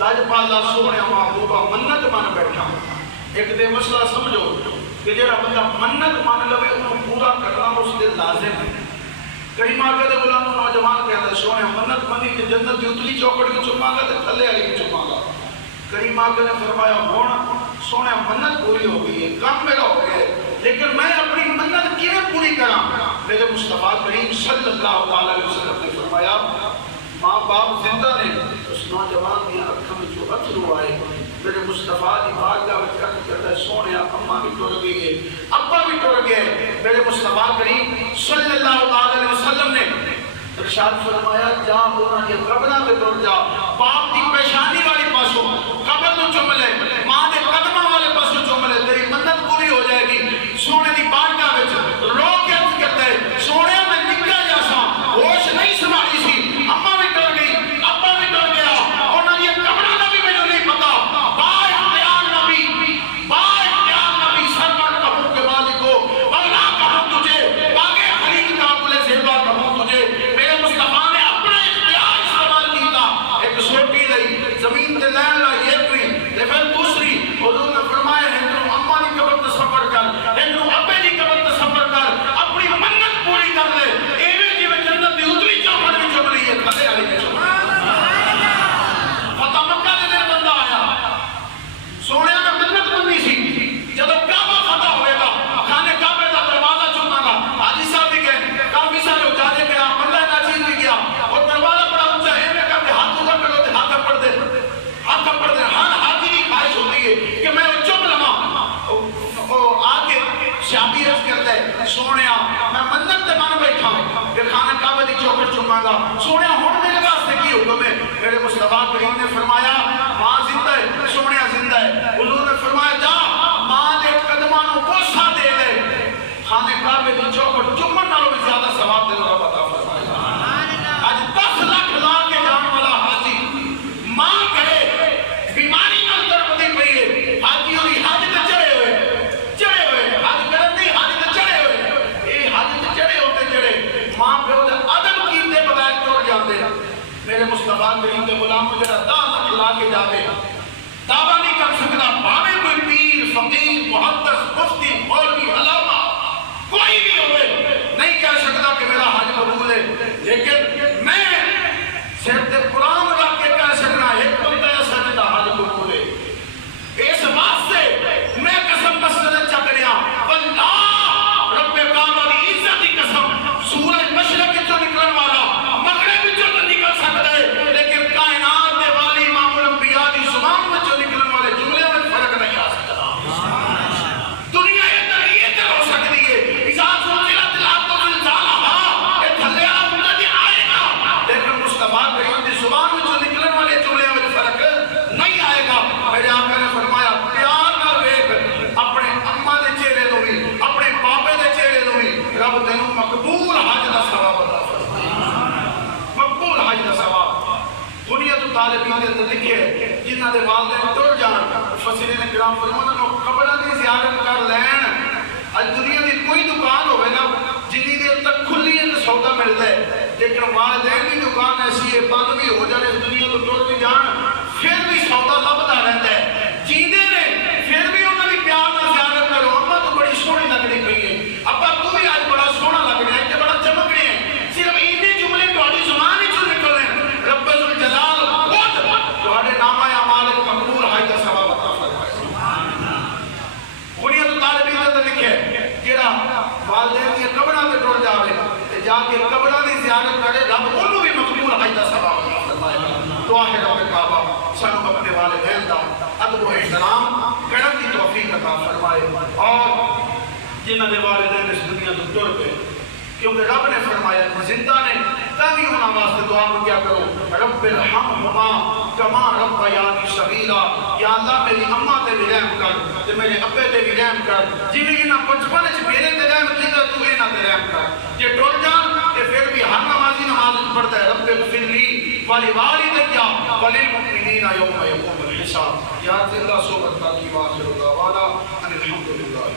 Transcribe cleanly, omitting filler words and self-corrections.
لاجپالا سونے محبوبہ منت من بیٹھا ایک دے مسئلہ سمجھو کہ جڑا بندہ منت مان لوے انہوں پورا کرنا اس دے لازم ہے کریم آقا دے غلام نوجوان کہتا ہے سونے منت منی کہ جنت دی اتلی چوکٹ کی چپاں گا تے تھلے والی کی چپاں گا کریم آقا نے فرمایا ہون سونے منت پوری ہو گئی ہے کام میرا ہو گیا ہے لیکن میں اپنی منت کیوں پوری کراں میرے مصطفیٰ کریم صلی اللہ علیہ وسلم نے فرمایا ماں باپ زندہ نے اس نوجوان کی آنکھوں میں جو اترو آئے میرے مصطفیٰ کی بارگاہ میں کہتا ہے سونے اماں بھی ٹر گئی ہے ابا بھی ٹر گئے میرے مصطفیٰ کریم صلی اللہ علیہ وسلم نے ارشاد فرمایا جا ہونا یہ قبرہ میں ٹر جا باپ کی پیشانی والی پاسوں قبر تو چملے ماں دے قدمہ والے پاسوں چملے تیری منت پوری ہو جائے گی سونے کی بارگاہ میں رو کے کہتا ہے سونے میں نکلا جیسا ہوش نہیں سنبھالی سی اماں بھی ٹر گئی ابا بھی ٹر گیا اور نہ یہ قبرہ کا بھی مجھے نہیں پتا زمین تے لین لا یہ کوئی تے پھر دوسری حضور نے فرمایا ہے تو اماں دی قبر تے سفر کر ہے تو ابے دی قبر تے سفر کر اپنی منت پوری کر لے ایویں جویں جنت دی اتلی چوکھٹ وچ چم رہی ہے کھلے والی وچ سبحان اللہ فتح مکہ دے دن بندہ آیا سونے میں منت بننی سی جب کعبہ فتح ہوئے گا خانے کعبے دا دروازہ چومنا گا حاجی صاحب بھی گئے کافی سارے اجالے گیا اللہ کا چیز بھی گیا اور دروازہ بڑا اونچا ہے میں کہتے ہاتھ اوپر کرو تے ہاتھ پڑ دے ہاتھ پڑھ دے ہر حاجی کی خواہش ہوتی ہے کہ میں چپ لما آگے شابی رفت کرتا ہے سونیا میں منت تے من بیٹھا کہ خانہ کعبہ دی چوکٹ چماں گا سونیا ہون میرے واسطے کی حکم ہے میرے مصطفیٰ کریم نے فرمایا ماں زندہ ہے سونیا زندہ ہے حضور نے فرمایا جا ماں دے قدمانوں بوسہ دے دے خانہ کعبہ دی چوکٹ چمن نالوں بھی زیادہ ثواب دے رہا بتا فرمایا آج 10 لاکھ لاکھ کے جان والا حاجی ماں کرے بیماری نال تڑپتی پئی ہے حاجی ہوئی حج تے چڑھے ہوئے حج کرن نہیں حج تے چڑھے ہوئے اے حج تے چڑھے ہوتے چڑھے ماں پیو دے ادب کیتے بغیر ٹر جاندے میرے مصطفیٰ کریم دے غلام جڑا 10 لاکھ لا کے جاوے دعویٰ نہیں کر سکتا بھاوے کوئی پیر فقیر محدث مفتی مولوی علامہ کوئی بھی ہوئے نہیں کہہ سکتا کہ میرا حج قبول ہے لیکن میں صرف قرآن رکھ کے کہہ سکنا ایک بندہ ایسا جدا حج قبول ہے اس واسطے میں قسم مسئلہ چکریا واللہ رب کعبہ دی عزت کی قسم سورج مشرق جو نکلن والا مغرب جو نکل سکتا ہے لیکن کائنات دے والی امام الانبیاء دی زبان میں جو نکلن والے جملے میں فرق نہیں آ سکتا دنیا یہ ہو سکتی ہے اجازت زلزلت الارض زلزالها یہ تھلے والا بندہ آئے گا لیکن مصطفیٰ کریم دی زبان میں جو نکلن والے جملے میں فرق نہیں آئے گا میرے آقا نے فرمایا پیار نہ دیکھ اپنے اماں دے چہرے تو بھی اپنے باپے دے چہرے تو بھی رب تینوں مقبول حج دا ثواب عطا فرمائے مقبول حج دا ثواب دنیا تو طالبین دے اندر لکھے جنہاں دے والدین ٹر جان فسرین کرام فرماتے ہیں قبراں دی زیارت کر لین اج دنیا دی کوئی دکان ہوئے نا جنہی دیر تک کھلی ہے تو سودا ملتا ہے لیکن والدین کی دکان ایسی ہے بند بھی ہو جانے اس دنیا تو ٹر بھی جان پھر بھی سودا لبدا رہتا ہے جیندے نے پھر بھی انہوں نے پیار نہ زیارت کرو اما تو بڑی سونی لگنی پئی ہے ابا تو بھی آج بڑا سونا لگ رہا ہے کہ بڑا چمک رہے ہیں صرف اینے جملے تہاڈی زبان وچوں نکل رہے ہیں رب ذوالجلال خود تہاڈے نامہ اعمال مقبول حج دا ثواب عطا فرمائے سبحان اللہ دنیا تو طالبین تے لکھے جڑا والدین دی قبراں تے ٹر جاوے تے جا کے قبراں دی زیارت کرے رب اونوں بھی مقبول حج دا ثواب عطا فرمائے دعا ہے رب کعبہ سانو اپنے والدین دا ادب و احترام کرن دی توفیق عطا فرمائے اور جنہاں دے والدین اس دنیا تو ٹر گئے کیونکہ رب نے فرمایا زندہ نے تبھی انہاں واسطے دعا میں کیا کرو رب ارحمہما کما ربیانی صغیرا یا اللہ میری اماں تے بھی رحم کر تے میرے ابے تے بھی رحم کر جویں انہاں بچپن وچ میرے تے رحم کیتا تو انہاں تے رحم کر جے ٹر جان تے پھر بھی ہر نمازی نماز پڑھتا ہے رب اغفر لی ولوالدیک وللمؤمنین یوم یقوم الحساب یا اللہ صحبت کا کی واخر دعوانا ان الحمدللہ